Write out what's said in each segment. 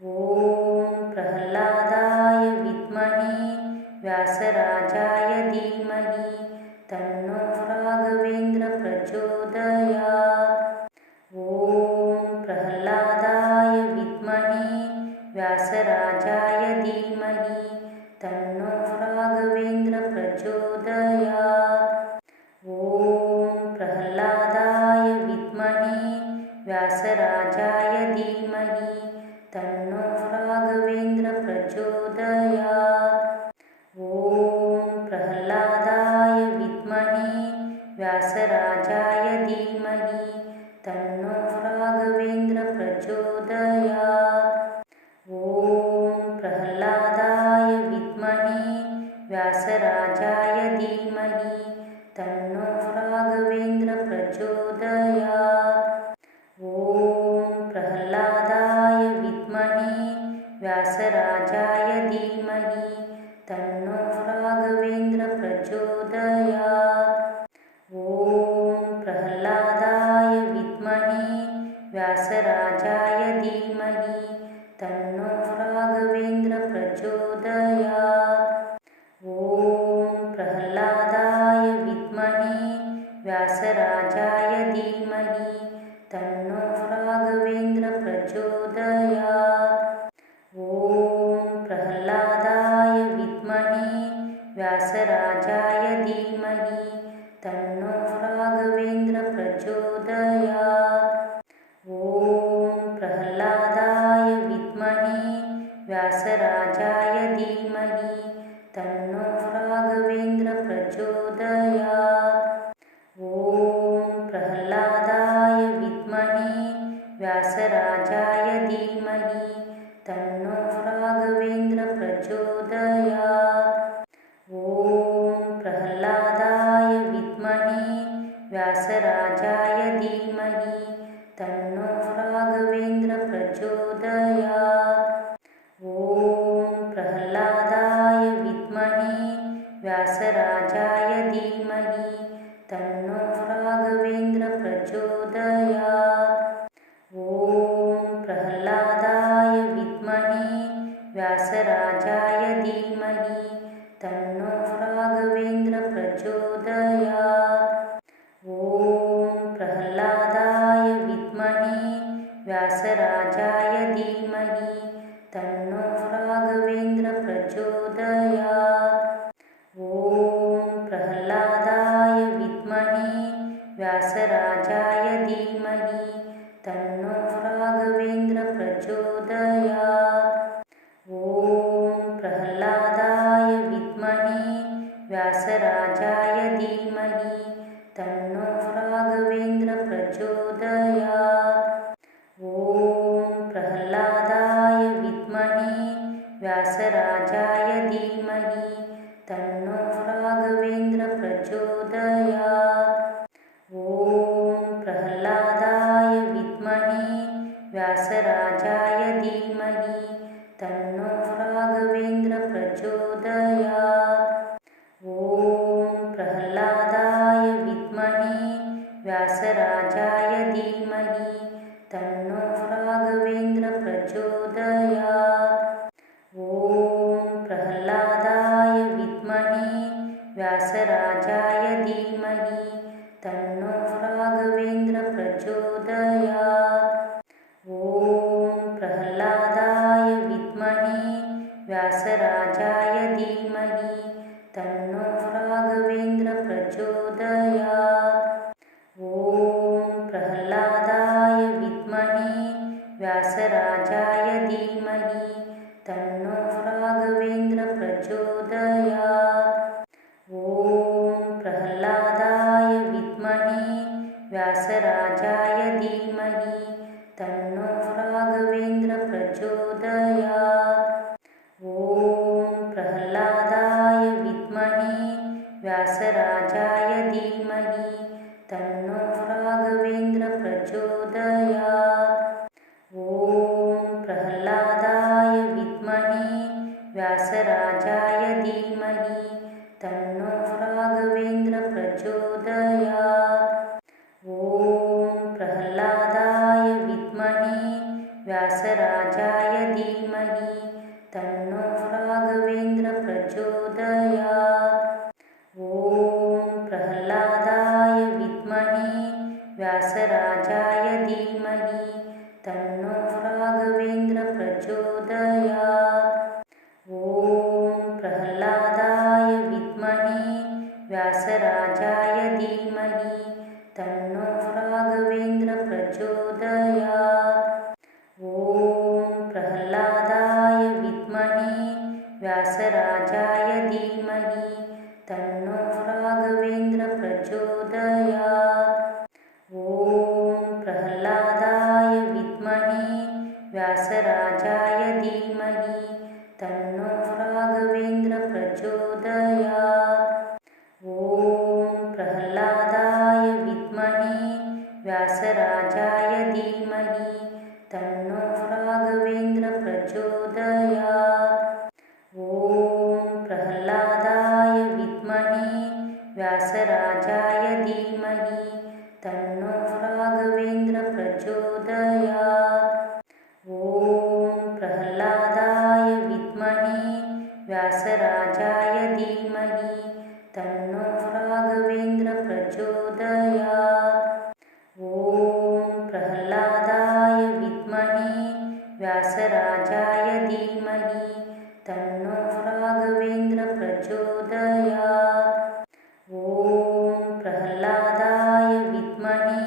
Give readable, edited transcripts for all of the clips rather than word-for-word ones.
ॐ प्रह्लादाय विद्महे व्यासराजाय धीमहि तन्नो राघवेन्द्र प्रचोदयात्। ॐ प्रह्लादाय विद्महे व्यासराजाय धीमहि तन्नो राघवेन्द्र प्रचोदयात्। ॐ प्रह्लादाय विद्महे व्यासराजाय धीमहि तन्नो राघवेन्द्र प्रचोदयात्। ॐ प्रह्लादाय विद्महे व्यासराजाय धीमहि तन्नो राघवेन्द्र प्रचोदयात्। ॐ प्रह्लादाय विद्महे व्यासराजाय धीमहि तन्नो राघवेन्द्र प्रचोदयात्। ॐ प्रह्लादाय विद्महे व्यासराजाय धीमहि तन्नो राघवेन्द्र प्रचोदयात्। ॐ प्रह्लादाय विद्महे व्यासराजाय धीमहि तन्नो राघवेन्द्र प्रचोदयात्। ॐ प्रह्लादाय विद्महे व्यासराजाय धीमहि तन्नो राघवेन्द्र प्रचोदयात्। ॐ प्रह्लादाय विद्महे व्यासराजाय धीमहि तन्नो राघवेन्द्र प्रचोदयात्। ॐ प्रह्लादाय विद्महे व्यासराजाय धीमहि तन्नो राघवेन्द्र प्रचोदयात्। ॐ प्रह्लादाय विद्महे व्यासराजाय धीमहि तन्नो राघवेन्द्र प्रचोदयात्। ॐ प्रह्लादाय विद्महे व्यासराजाय धीमहि तन्नो राघवेन्द्र प्रचोदयात्। ॐ प्रह्लादाय विद्महे व्यासराजाय धीमहि तन्नो राघवेन्द्र प्रचोदयात्। ॐ प्रह्लादाय विद्महे व्यासराजाय धीमहि तन्नो राघवेन्द्र प्रचोदयात्। ॐ प्रह्लादाय विद्महे व्यासराजाय धीमहि तन्नो राघवेन्द्र प्रचोदयात्। ॐ प्रह्लादाय विद्महे व्यासराजाय धीमहि तन्नो राघवेन्द्र प्रचोदयात्। ॐ प्रह्लादाय विद्महे व्यासराजाय धीमहि तन्नो राघवेन्द्र प्रचोदयात्। ॐ प्रह्लादाय विद्महे व्यासराजाय धीमहि तन्नो राघवेन्द्र प्रचोदयात्। ॐ प्रह्लादाय विद्महे व्यासराजाय धीमहि तन्नो राघवेन्द्र प्रचोदयात्। ॐ प्रह्लादाय विद्महे व्यासराजाय धीमहि तन्नो राघवेन्द्र प्रचोदयात्। ॐ प्रह्लादाय विद्महे व्यासराजाय धीमहि तन्नो राघवेन्द्र प्रचोदयात्। ॐ प्रह्लादाय विद्महे व्यासराजाय धीमहि तन्नो राघवेन्द्र प्रचोदयात्। ॐ प्रह्लादाय विद्महे व्यासराजाय धीमहि तन्नो राघवेन्द्र प्रचोदयात्। ॐ प्रह्लादाय विद्महे व्यासराजाय धीमहि तन्नो राघवेन्द्र प्रचोदयात्। ॐ प्रह्लादाय विद्महे व्यासराजाय धीमहि तन्नो राघवेन्द्र प्रचोदयात्। ॐ प्रह्लादाय विद्महे व्यासराजाय धीमहि तन्नो राघवेन्द्र प्रचोदयात्। ॐ प्रह्लादाय विद्महे व्यासराजाय धीमहि तन्नो राघवेन्द्र प्रचोदयात्। ॐ प्रह्लादाय विद्महे व्यासराजाय धीमहि तन्नो राघवेन्द्र प्रचोदयात्। ॐ प्रह्लादाय विद्महे व्यासराजाय धीमहि तन्नो राघवेन्द्र प्रचोदयात्। ॐ प्रह्लादाय विद्महे व्यासराजाय धीमहि तन्नो राघवेन्द्र प्रचोदयात्। ॐ प्रह्लादाय विद्महे व्यासराजाय धीमहि तन्नो राघवेन्द्र प्रचोदयात्। ॐ प्रह्लादाय विद्महे व्यासराजाय धीमहि तन्नो राघवेन्द्र प्रचोदयात्। ॐ प्रह्लादाय विद्महे व्यासराजाय धीमहि तन्नो राघवेन्द्र प्रचोदयात्। ॐ प्रह्लादाय विद्महे व्यासराजाय धीमहि तन्नो राघवेन्द्र प्रचोदयात्। ॐ प्रह्लादाय विद्महे व्यासराजाय धीमहि तन्नो राघवेन्द्र प्रचोदयात्। ॐ प्रह्लादाय विद्महे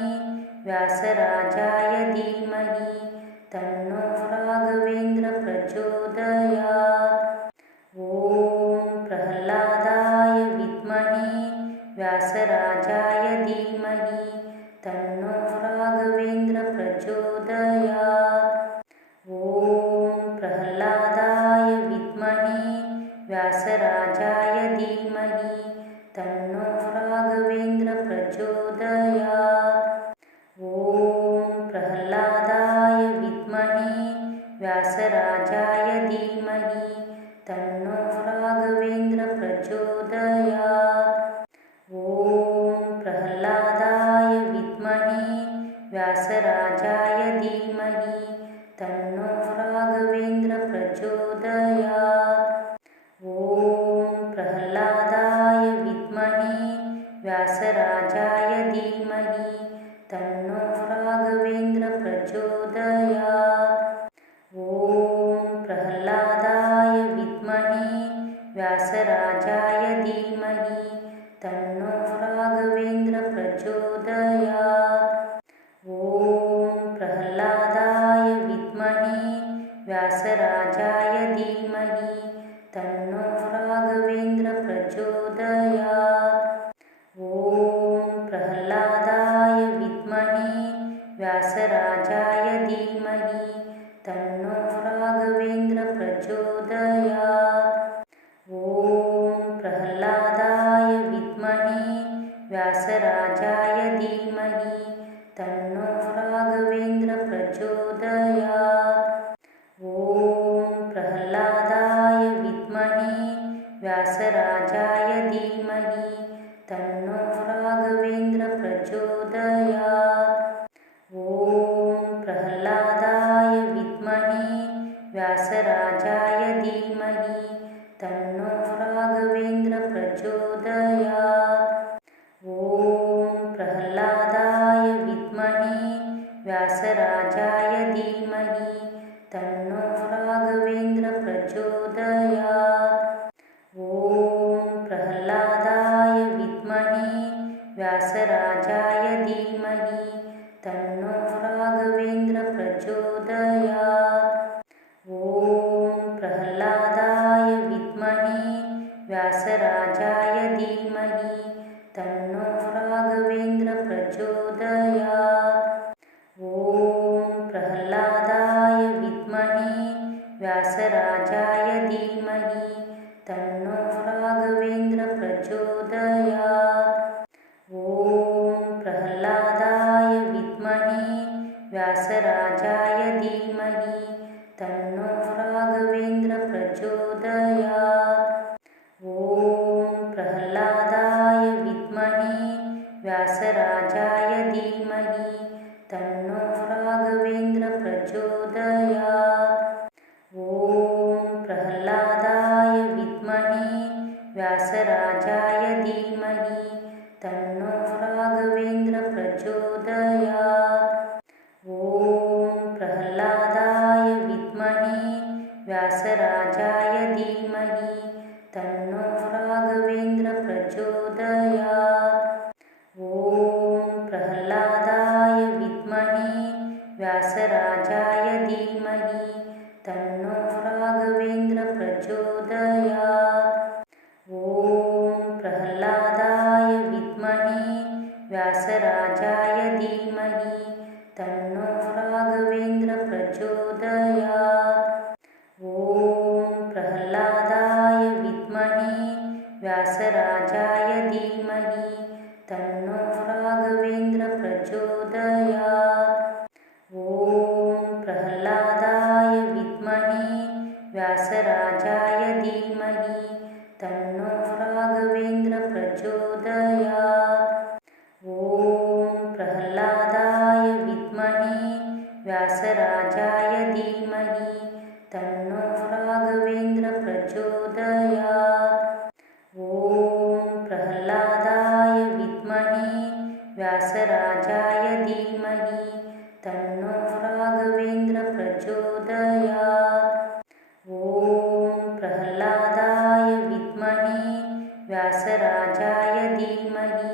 व्यासराजाय धीमहि तन्नो राघवेन्द्र प्रचोदयात्। ॐ प्रह्लादाय विद्महे व्यासराजाय धीमहि तन्नो राघवेन्द्र प्रचोदयात्। ॐ प्रह्लादाय विद्महे व्यासराजाय धीमहि तन्नो राघवेन्द्र प्रचोदयात्। ॐ प्रह्लादाय विद्महे व्यासराजाय धीमहि तन्नो राघवेन्द्र प्रचोदयात्। ॐ प्रह्लादाय विद्महे व्यासराजाय धीमहि तन्नो राघवेन्द्र प्रचोदयात्। ॐ प्रह्लादाय विद्महे व्यासराजाय धीमहि तन्नो राघवेन्द्र प्रचोदयात्। ॐ प्रह्लादाय विद्महे व्यासराजाय धीमहि तन्नो राघवेन्द्र प्रचोदयात्। ॐ प्रह्लादाय विद्महे व्यासराजाय धीमहि तन्नो राघवेन्द्र प्रचोदयात्। ॐ प्रह्लादाय विद्महे व्यासराजाय धीमहि तन्नो राघवेन्द्र प्रचोदयात्। ॐ प्रह्लादाय विद्महे व्यासराजाय धीमहि तन्नो राघवेन्द्र प्रचोदयात्। ॐ प्रह्लादाय विद्महे व्यासराजाय धीमहि तन्नो राघवेन्द्र प्रचोदयात्। ॐ प्रह्लादाय विद्महे व्यासराजाय धीमहि तन्नो राघवेन्द्र प्रचोदयात्। ॐ प्रह्लादाय विद्महे व्यासराजाय धीमहि तन्नो राघवेन्द्र प्रचोदयात्। ॐ प्रह्लादाय विद्महे व्यासराजाय धीमहि तन्नो राघवेन्द्र प्रचोदयात्। ॐ प्रह्लादाय विद्महे व्यासराजाय धीमहि तन्नो राघवेन्द्र प्रचोदयात्। ॐ प्रह्लादाय विद्महे व्यासराजाय धीमहि तन्नो राघवेन्द्र प्रचोदयात्। ॐ प्रह्लादाय विद्महे व्यासराजाय धीमहि तन्नो राघवेन्द्र प्रचोदयात्। ॐ प्रह्लादाय विद्महे व्यासराजाय धीमहि तन्नो राघवेन्द्र प्रचोदयात्। तन्नो राघवेन्द्र प्रचोदयात्। ॐ प्रह्लादाय विद्महे व्यासराजाय धीमहि तन्नो राघवेन्द्र प्रचोदयात्। ॐ प्रह्लादाय विद्महे व्यासराजाय धीमहि तन्नो राघवेन्द्र प्रचोदयात्। ॐ प्रह्लादाय विद्महे व्यासराजाय धीमहि तन्नो राघवेन्द्र प्रचोदयात्। ॐ प्रह्लादाय विद्महे व्यासराजाय धीमहि तन्नो राघवेन्द्र प्रचोदयात्। ॐ प्रह्लादाय विद्महे व्यासराजाय धीमहि तन्नो राघवेन्द्र प्रचोदयात्। ॐ प्रह्लादाय विद्महे व्यासराजाय धीमहि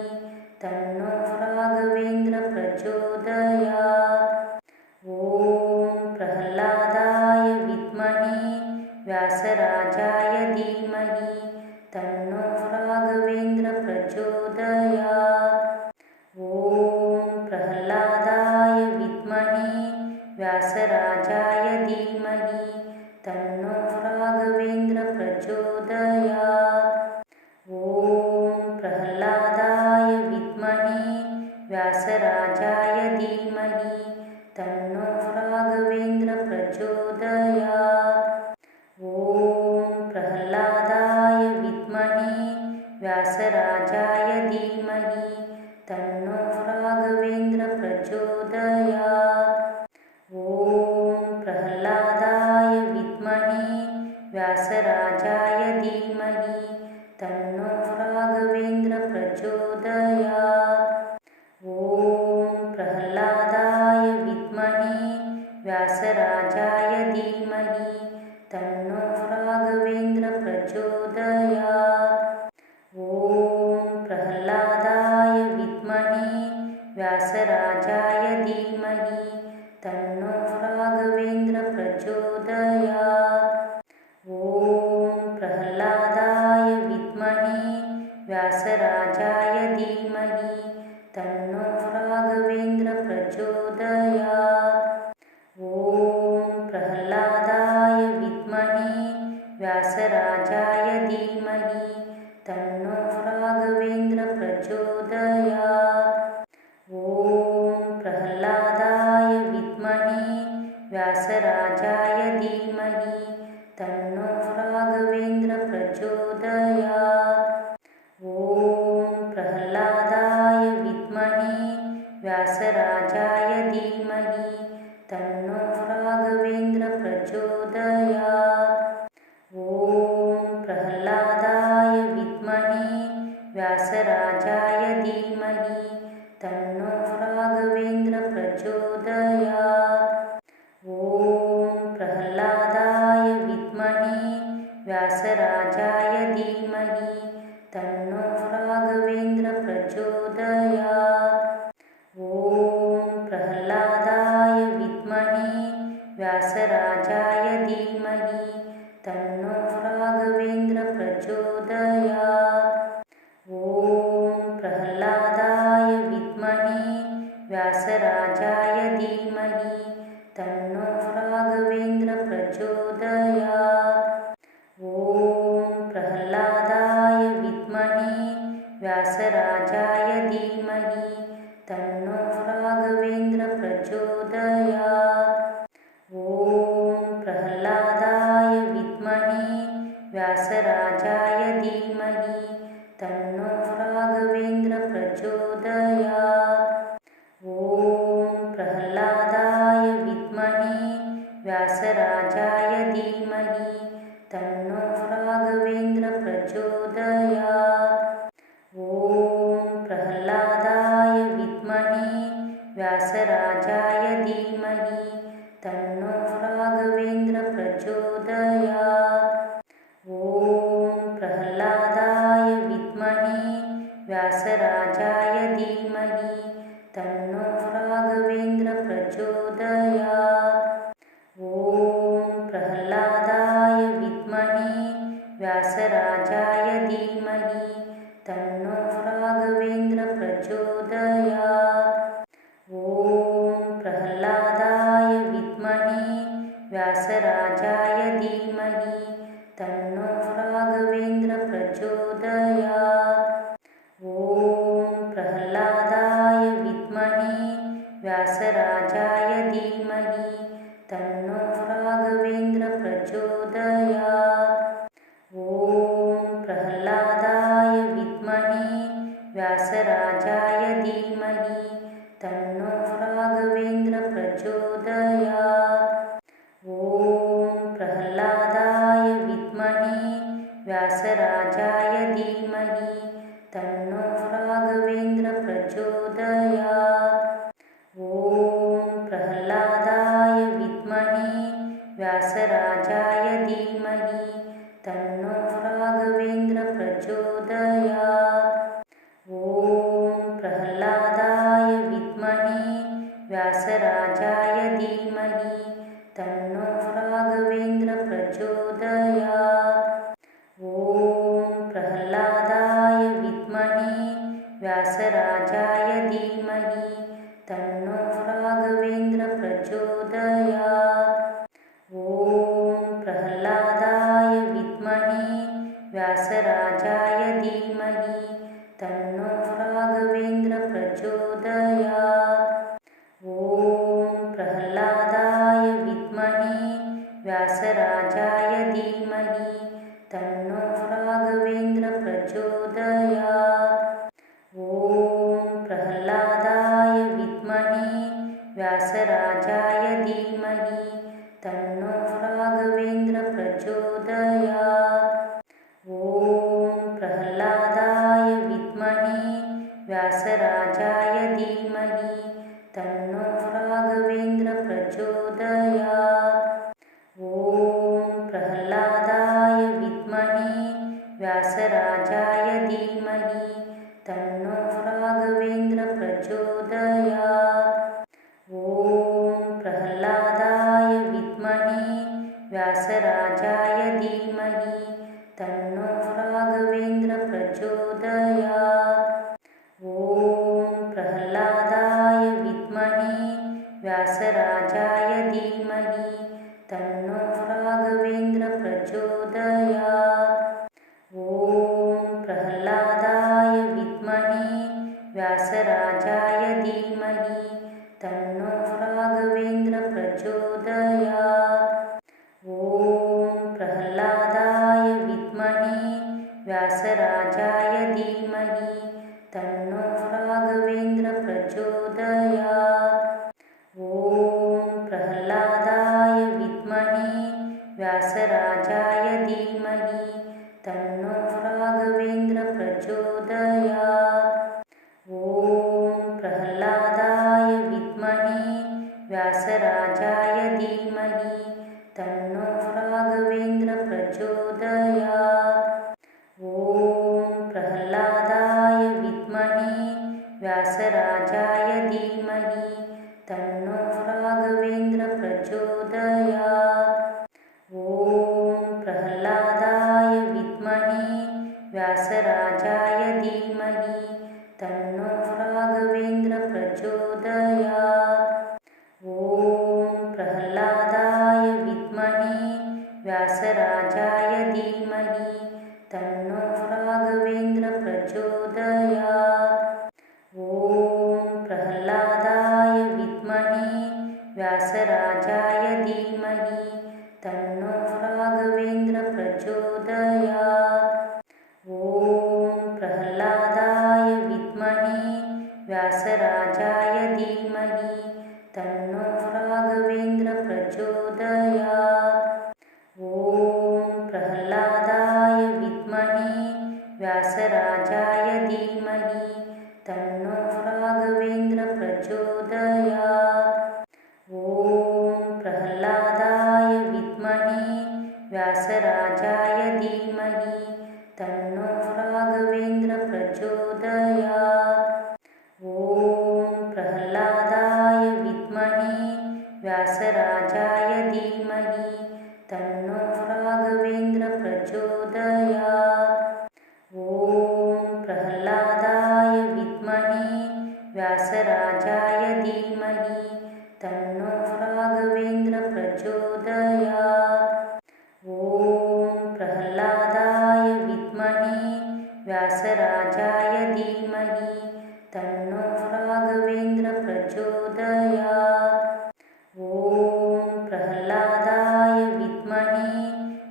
तन्नो राघवेन्द्र प्रचोदयात्। ॐ प्रह्लादाय विद्महे व्यासराजाय धीमहि तन्नो राघवेन्द्र प्रचोदयात्। ॐ प्रह्लादाय विद्महे व्यासराजाय धीमहि तन्नो राघवेन्द्र प्रचोदयात्। ॐ प्रह्लादाय विद्महे व्यासराजाय धीमहि तन्नो राघवेन्द्र प्रचोदयात्। ॐ प्रह्लादाय विद्महे व्यासराजाय धीमहि तन्नो राघवेन्द्र प्रचोदयात्। ॐ प्रह्लादाय विद्महे व्यासराजाय धीमहि तन्नो राघवेन्द्र प्रचोदयात्। ॐ प्रह्लादाय विद्महे व्यासराजाय धीमहि तन्नो राघवेन्द्र प्रचोदयात्। ॐ प्रह्लादाय विद्महे व्यासराजाय धीमहि तन्नो राघवेन्द्र प्रचोदयात्। ॐ प्रह्लादाय विद्महे व्यासराजाय धीमहि तन्नो राघवेन्द्र प्रचोदयात्। ॐ प्रह्लादाय विद्महे व्यासराजाय धीमहि तन्नो राघवेन्द्र प्रचोदयात्। ॐ प्रह्लादाय विद्महे व्यासराजाय धीमहि तन्नो राघवेन्द्र प्रचोदयात्। ॐ प्रह्लादाय विद्महे व्यासराजाय धीमहि तन्नो राघवेन्द्र प्रचोदयात्। ॐ प्रह्लादाय विद्महे व्यासराजाय धीमहि तन्नो राघवेन्द्र प्रचोदयात्। ॐ प्रह्लादाय विद्महे व्यासराजाय धीमहि तन्नो राघवेन्द्र प्रचोदयात्। ॐ प्रह्लादाय विद्महे व्यासराजाय धीमहि तन्नो राघवेन्द्र प्रचोदयात्। ॐ प्रह्लादाय विद्महे व्यासराजाय धीमहि तन्नो राघवेन्द्र प्रचोदयात्। ॐ प्रह्लादाय विद्महे व्यासराजाय धीमहि तन्नो राघवेन्द्र प्रचोदयात्। ॐ प्रह्लादाय विद्महे व्यासराजाय धीमहि तन्नो राघवेन्द्र प्रचोदयात्। ॐ प्रह्लादाय विद्महे व्यासराजाय धीमहि तन्नो राघवेन्द्र प्रचोदयात्। ॐ प्रह्लादाय विद्महे व्यासराजाय धीमहि तन्नो राघवेन्द्र प्रचोदयात्। ॐ प्रह्लादाय विद्महे व्यासराजाय धीमहि तन्नो राघवेन्द्र प्रचोदयात्। ॐ व्यासराजाय धीमहि तन्नो राघवेन्द्र प्रचोदयात्। ॐ प्रह्लादाय विद्महे व्यासराजाय धीमहि तन्नो राघवेन्द्र प्रचोदयात्। ॐ प्रह्लादाय विद्महे व्यासराजाय धीमहि तन्नो राघवेन्द्र प्रचोदयात्। ॐ प्रह्लादाय विद्महे व्यासराजाय धीमहि तन्नो राघवेन्द्र प्रचोदयात्। ॐ प्रह्लादाय विद्महे व्यासराजाय धीमहि तन्नो राघवेन्द्र प्रचोदयात्। ॐ प्रह्लादाय विद्महे व्यासराजाय धीमहि तन्नो राघवेन्द्र प्रचोदयात्। ॐ प्रह्लादाय विद्महे व्यासराजाय धीमहि तन्नो राघवेन्द्र प्रचोदयात्। ॐ प्रह्लादाय विद्महे व्यासराजाय धीमहि तन्नो राघवेन्द्र प्रचोदयात्। ॐ प्रह्लादाय विद्महे व्यासराजाय धीमहि तन्नो राघवेन्द्र प्रचोदयात्। ॐ प्रह्लादाय विद्महे व्यासराजाय धीमहि तन्नो राघवेन्द्र प्रचोदयात्। ॐ प्रह्लादाय विद्महे व्यासराजाय धीमहि तन्नो राघवेन्द्र प्रचोदयात्। ॐ प्रह्लादाय विद्महे व्यासराजाय धीमहि तन्नो राघवेन्द्र प्रचोदयात्। ॐ प्रह्लादाय विद्महे व्यासराजाय धीमहि तन्नो राघवेन्द्र प्रचोदयात्। ॐ प्रह्लादाय विद्महे व्यासराजाय धीमहि तन्नो राघवेन्द्र प्रचोदयात्। ॐ प्रह्लादाय विद्महे व्यासराजाय धीमहि तन्नो राघवेन्द्र प्रचोदयात्। ॐ प्रह्लादाय विद्महे व्यासराजाय धीमहि तन्नो राघवेन्द्र प्रचोदयात्। ॐ प्रह्लादाय विद्महे व्यासराजाय धीमहि तन्नो राघवेन्द्र प्रचोदयात्। ॐ प्रह्लादाय विद्महे व्यासराजाय धीमहि तन्नो राघवेन्द्र प्रचोदयात्। ॐ प्रह्लादाय विद्महे व्यासराजाय धीमहि तन्नो राघवेन्द्र प्रचोदयात्। ॐ प्रह्लादाय विद्महे व्यासराजाय धीमहि तन्नो राघवेन्द्र प्रचोदयात्। ॐ प्रह्लादाय विद्महे व्यासराजाय धीमहि तन्नो राघवेन्द्र प्रचोदयात्। ॐ प्रह्लादाय विद्महे व्यासराजाय धीमहि तन्नो राघवेन्द्र प्रचोदयात्। ॐ प्रह्लादाय विद्महे व्यासराजाय धीमहि तन्नो राघवेन्द्र प्रचोदयात्। ॐ प्रह्लादाय विद्महे व्यासराजाय धीमहि तन्नो राघवेन्द्र प्रचोदयात्। ॐ प्रह्लादाय विद्महे व्यासराजाय धीमहि तन्नो राघवेन्द्र प्रचोदयात्। ॐ प्रह्लादाय विद्महे व्यासराजाय धीमहि तन्नो राघवेन्द्र प्रचोदयात्। ॐ प्रह्लादाय विद्महे व्यासराजाय धीमहि तन्नो राघवेन्द्र प्रचोदयात्।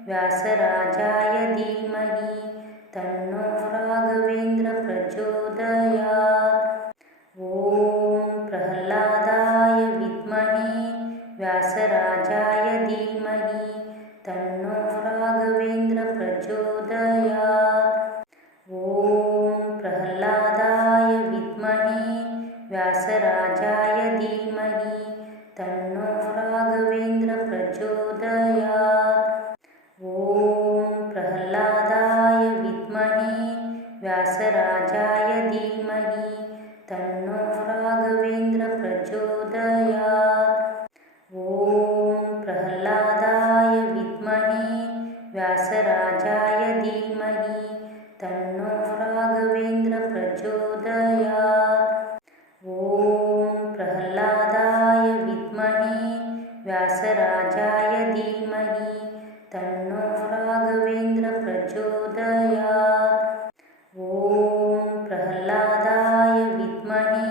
व्यासराजाय धीमहि तन्नो राघवेन्द्र प्रचोदयात्। ॐ प्रह्लादाय विद्महे व्यासराजाय धीमहि तन्नो राघवेन्द्र प्रचोदयात्। ॐ प्रह्लादाय विद्महे व्यासराजाय धीमहि तन्नो राघवेन्द्र प्रचोदयात्। ॐ प्रह्लादाय विद्महे व्यासराजाय धीमहि तन्नो राघवेन्द्र प्रचोदयात्। ॐ प्रह्लादाय विद्महे व्यासराजाय धीमहि तन्नो राघवेन्द्र प्रचोदयात्। ॐ प्रह्लादाय विद्महे व्यासराजाय धीमहि तन्नो राघवेन्द्र प्रचोदयात्। ॐ प्रह्लादाय विद्महे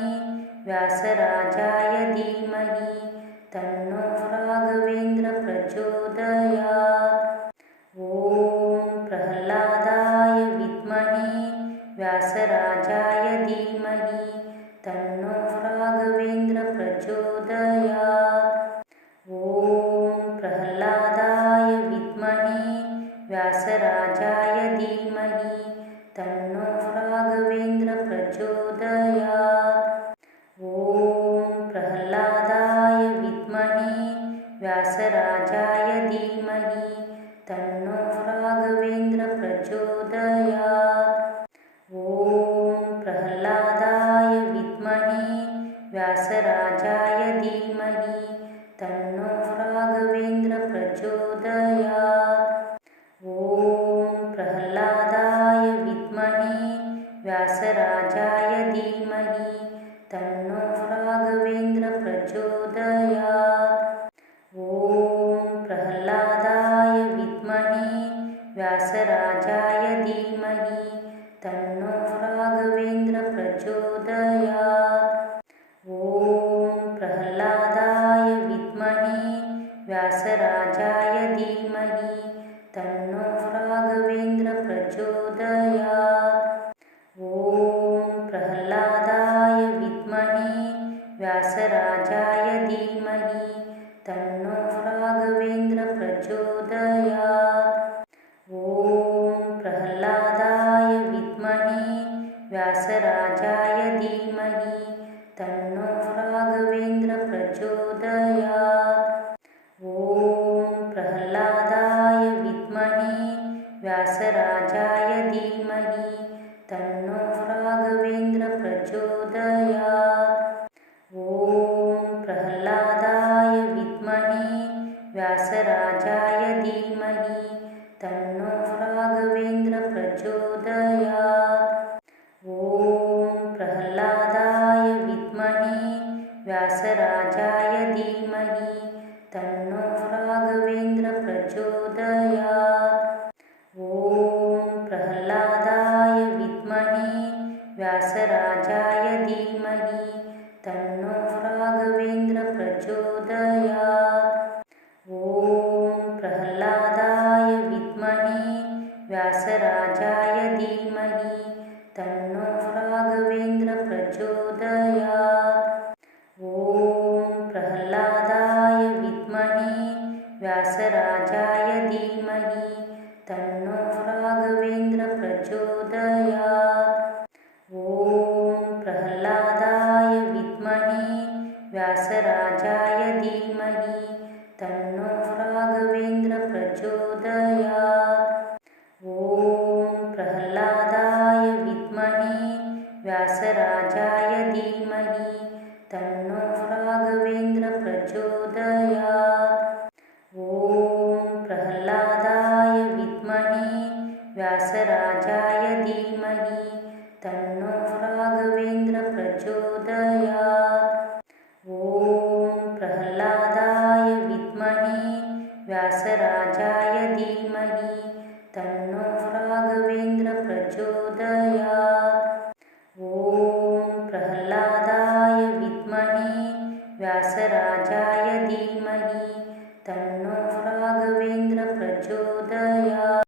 व्यासराजाय धीमहि तन्नो राघवेन्द्र प्रचोदयात्। ॐ प्रह्लादाय विद्महे व्यासराजाय धीमहि तन्नो राघवेन्द्र प्रचोदयात्। ॐ प्रह्लादाय विद्महे व्यासराजाय धीमहि तन्नो राघवेन्द्र प्रचोदयात्। ॐ प्रह्लादाय विद्महे व्यासराजाय धीमहि तन्नो राघवेन्द्र प्रचोदयात्। ॐ प्रह्लादाय विद्महे व्यासराजाय धीमहि तन्नो राघवेन्द्र प्रचोदयात्। ॐ प्रह्लादाय विद्महे व्यासराजाय धीमहि तन्नो राघवेन्द्र प्रचोदयात्। ॐ प्रह्लादाय विद्महे व्यासराजाय धीमहि तन्नो राघवेन्द्र प्रचोदयात्। ॐ प्रह्लादाय विद्महे व्यासराजाय धीमहि तन्नो राघवेन्द्र प्रचोदयात्। ॐ प्रह्लादाय विद्महे व्यासराजाय धीमहि तन्नो राघवेन्द्र प्रचोदयात्। ॐ प्रह्लादाय विद्महे व्यासराजाय धीमहि तन्नो राघवेन्द्र प्रचोदयात्। ॐ प्रह्लादाय विद्महे व्यासराजाय धीमहि तन्नो राघवेन्द्र प्रचोदयात्। ॐ प्रह्लादाय विद्महे व्यासराजाय धीमहि तन्नो राघवेन्द्र प्रचोदयात्। ॐ प्रह्लादाय विद्महे व्यासराजाय धीमहि तन्नो राघवेन्द्र प्रचोदयात्। ॐ प्रह्लादाय विद्महे व्यासराजाय धीमहि तन्नो राघवेन्द्र प्रचोदयात्। ॐ प्रह्लादाय विद्महे व्यासराजाय धीमहि तन्नो राघवेन्द्र प्रचोदयात्। ॐ प्रह्लादाय विद्महे व्यासराजाय धीमहि तन्नो राघवेन्द्र प्रचोदयात्। ॐ प्रह्लादाय विद्महे व्यासराजाय धीमहि तन्नो राघवेन्द्र प्रचोदयात्। ॐ प्रह्लादाय विद्महे व्यासराजाय धीमहि तन्नो राघवेन्द्र प्रचोदयात्। ॐ प्रह्लादाय विद्महे व्यासराजाय धीमहि तन्नो राघवेन्द्र प्रचोदयात्। ॐ प्रह्लादाय विद्महे व्यासराजाय धीमहि तन्नो राघवेन्द्र प्रचोदयात्। ॐ प्रह्लादाय विद्महे व्यासराजाय धीमहि तन्नो राघवेन्द्र प्रचोदयात्। प्रचोदयात्।